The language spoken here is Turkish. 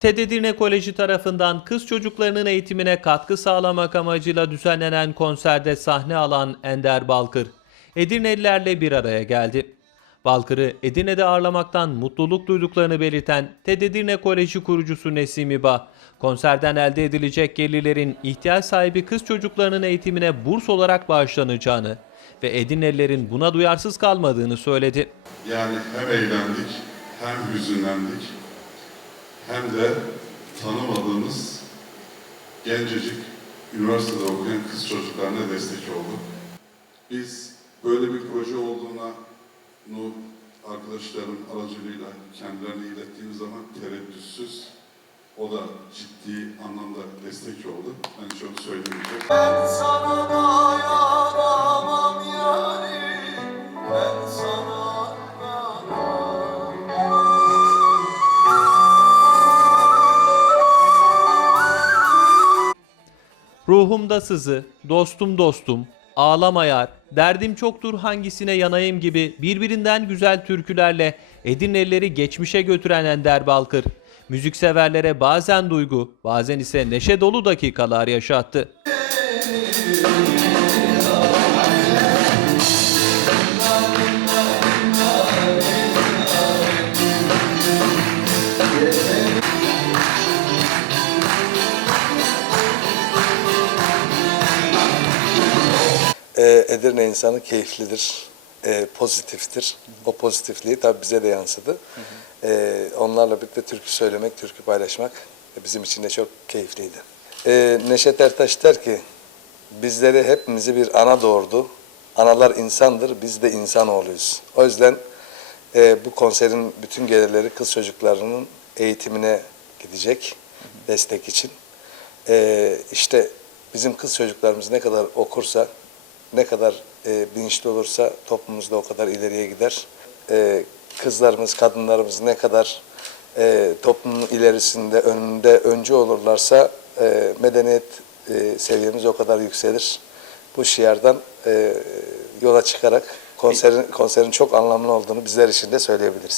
TED Edirne Koleji tarafından kız çocuklarının eğitimine katkı sağlamak amacıyla düzenlenen konserde sahne alan Ender Balkır, Edirnelilerle bir araya geldi. Balkır'ı Edirne'de ağırlamaktan mutluluk duyduklarını belirten TED Edirne Koleji kurucusu Nesim İba, konserden elde edilecek gelirlerin ihtiyaç sahibi kız çocuklarının eğitimine burs olarak bağışlanacağını ve Edirnelilerin buna duyarsız kalmadığını söyledi. Yani hem eğlendik, hem hüzünlendik, hem de tanımadığımız gencecik üniversitede okuyan kız çocuklarına destek olduk. Biz böyle bir proje olduğuna nu arkadaşlarım aracılığıyla kendilerine ilettiğimiz zaman tereddütsüz o da ciddi anlamda destek oldu. Ben çok söylemeyeceğim. Ben sana dayanamam Ruhumda sızı, dostum dostum, ağlama yar, derdim çoktur hangisine yanayım gibi birbirinden güzel türkülerle Edirnelileri geçmişe götüren Ender Balkır, müzikseverlere bazen duygu, bazen ise neşe dolu dakikalar yaşattı. Ee, Edirne insanı keyiflidir, e, pozitiftir. O pozitifliği tabii bize de yansıdı. Ee, onlarla birlikte türkü söylemek, türkü paylaşmak e, bizim için de çok keyifliydi. Ee, Neşet Ertaş der ki, bizleri hepimizi bir ana doğurdu. Analar insandır, biz de insanoğluyuz. O yüzden e, bu konserin bütün gelirleri kız çocuklarının eğitimine gidecek, destek için. Ee, işte bizim kız çocuklarımız ne kadar okursa, ne kadar e, bilinçli olursa toplumumuz da o kadar ileriye gider. E, kızlarımız, kadınlarımız ne kadar e, toplumun ilerisinde, önünde öncü olurlarsa e, medeniyet e, seviyemiz o kadar yükselir. Bu şiardan e, yola çıkarak konserin, konserin çok anlamlı olduğunu bizler için de söyleyebiliriz.